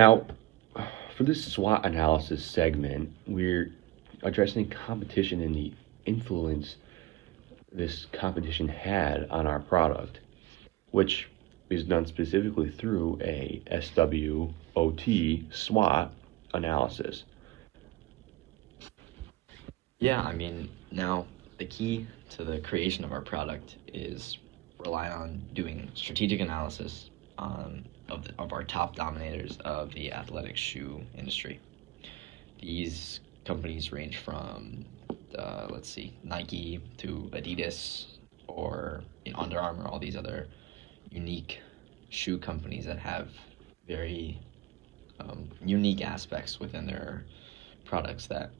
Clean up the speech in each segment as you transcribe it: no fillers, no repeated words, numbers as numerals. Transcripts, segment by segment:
Now, for this SWOT analysis segment, we're addressing competition and the influence this competition had on our product, which is done specifically through a S.W.O.T. SWOT analysis. Yeah, I mean, now the key to the creation of our product is rely on doing strategic analysis of our top dominators of the athletic shoe industry. These companies range from, let's see, Nike to Adidas or Under Armour, all these other unique shoe companies that have very unique aspects within their products that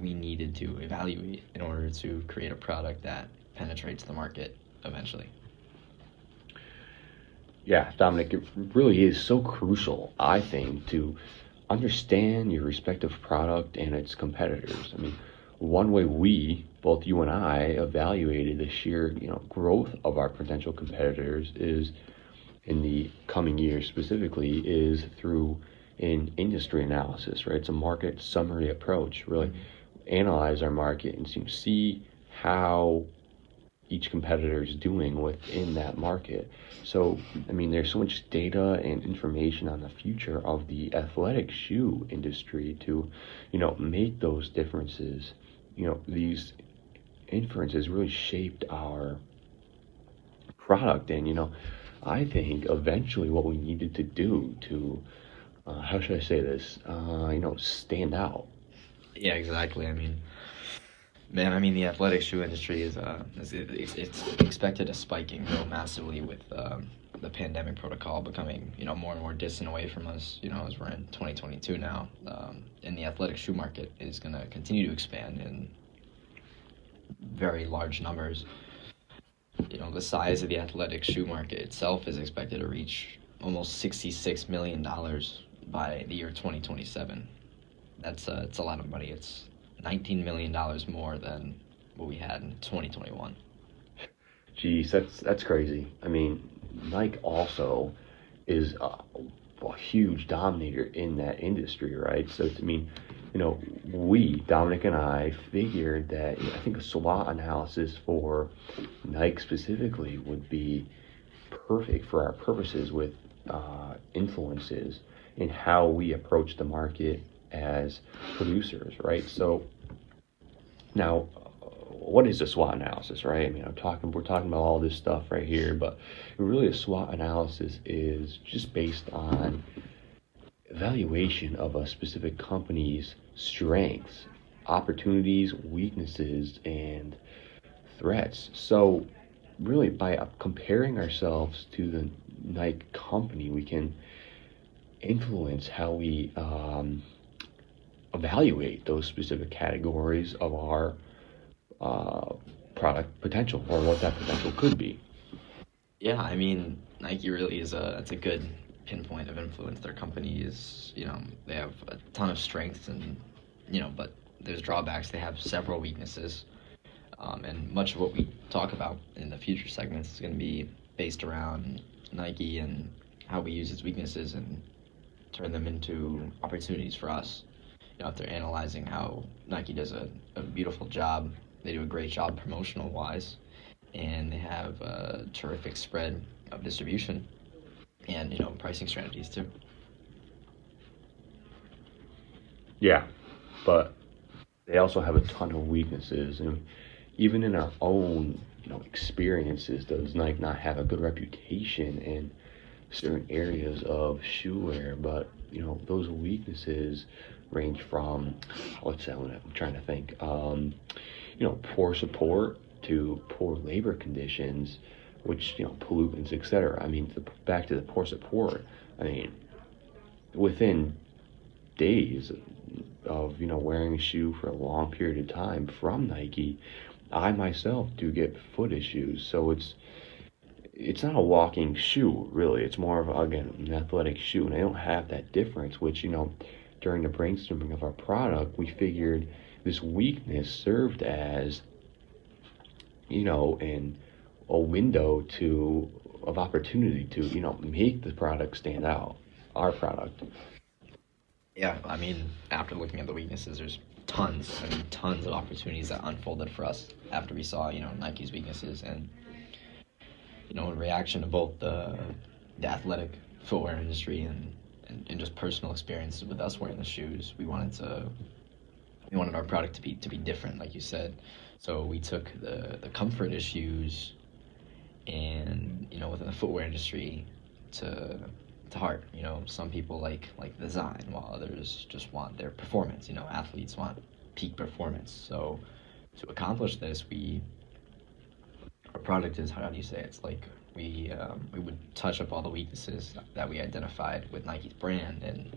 we needed to evaluate in order to create a product that penetrates the market eventually. Yeah, Dominic, it really is so crucial, I think, to understand your respective product and its competitors. I mean, one way we, both you and I, evaluated the sheer, growth of our potential competitors is in the coming years specifically is through an industry analysis, right? It's a market summary approach, really analyze our market and see how each competitor is doing within that market. So, I mean, there's so much data and information on the future of the athletic shoe industry to, make those differences. These inferences really shaped our product, and I think eventually what we needed to do to, how should I say this, stand out. Yeah, exactly. I mean, man, I mean the athletic shoe industry it's expected to spike and grow massively with the pandemic protocol becoming more and more distant away from us. As we're in 2022 now, and the athletic shoe market is going to continue to expand in very large numbers. The size of the athletic shoe market itself is expected to reach almost $66 million by the year 2027. It's a lot of money. It's $19 million more than what we had in 2021. Geez, that's crazy. I mean, Nike also is a huge dominator in that industry, right? So, I mean, we, Dominic and I, figured that I think a SWOT analysis for Nike specifically would be perfect for our purposes with influences in how we approach the market as producers, right? So now, what is a SWOT analysis, right? I mean, we're talking about all this stuff right here, but really a SWOT analysis is just based on evaluation of a specific company's strengths, opportunities, weaknesses, and threats. So, really, by comparing ourselves to the Nike company, we can influence how we evaluate those specific categories of our product potential or what that potential could be. Yeah, I mean Nike really is a good pinpoint of influence. Their company is they have a ton of strengths and but there's drawbacks. They have several weaknesses, and much of what we talk about in the future segments is going to be based around Nike and how we use its weaknesses and turn them into opportunities for us. If they're analyzing how Nike does a beautiful job, they do a great job promotional wise, and they have a terrific spread of distribution and pricing strategies too. Yeah, but they also have a ton of weaknesses, and even in our own, experiences, does Nike not have a good reputation in certain areas of shoe wear? But those weaknesses range from, let's say, I'm trying to think, poor support to poor labor conditions, which pollutants, etc. I mean, back to the poor support. I mean, within days of wearing a shoe for a long period of time from Nike, I myself do get foot issues. So it's not a walking shoe really. It's more of again an athletic shoe, and I don't have that difference. Which during the brainstorming of our product, we figured this weakness served as an a window to of opportunity to make the product stand out, our product. Yeah, I mean, after looking at the weaknesses, there's tons of opportunities that unfolded for us after we saw, Nike's weaknesses, and in reaction to both the athletic footwear industry and just personal experiences with us wearing the shoes, we wanted our product to be different, like you said. So we took the comfort issues and within the footwear industry to heart. Some people like design, while others just want their performance. Athletes want peak performance. So to accomplish this, our product is, how do you say it? It's like we would touch up all the weaknesses that we identified with Nike's brand and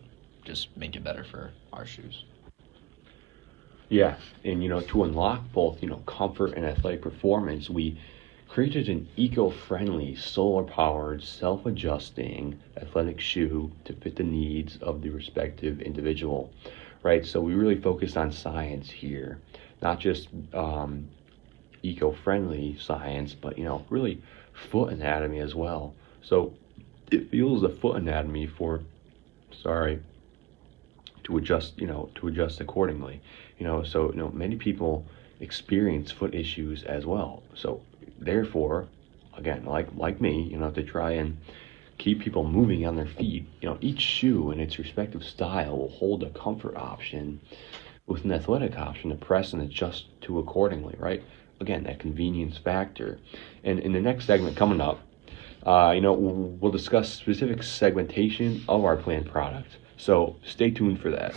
just make it better for our shoes. Yeah, and to unlock both comfort and athletic performance, we created an eco-friendly, solar-powered, self-adjusting athletic shoe to fit the needs of the respective individual, right? So we really focused on science here, not just eco-friendly science, but really foot anatomy as well. So it feels the foot anatomy for, sorry, to adjust accordingly. So many people experience foot issues as well. So therefore, again, like me, to try and keep people moving on their feet, each shoe in its respective style will hold a comfort option with an athletic option to press and adjust to accordingly, right? Again, that convenience factor. And in the next segment coming up, we'll discuss specific segmentation of our planned product. So stay tuned for that.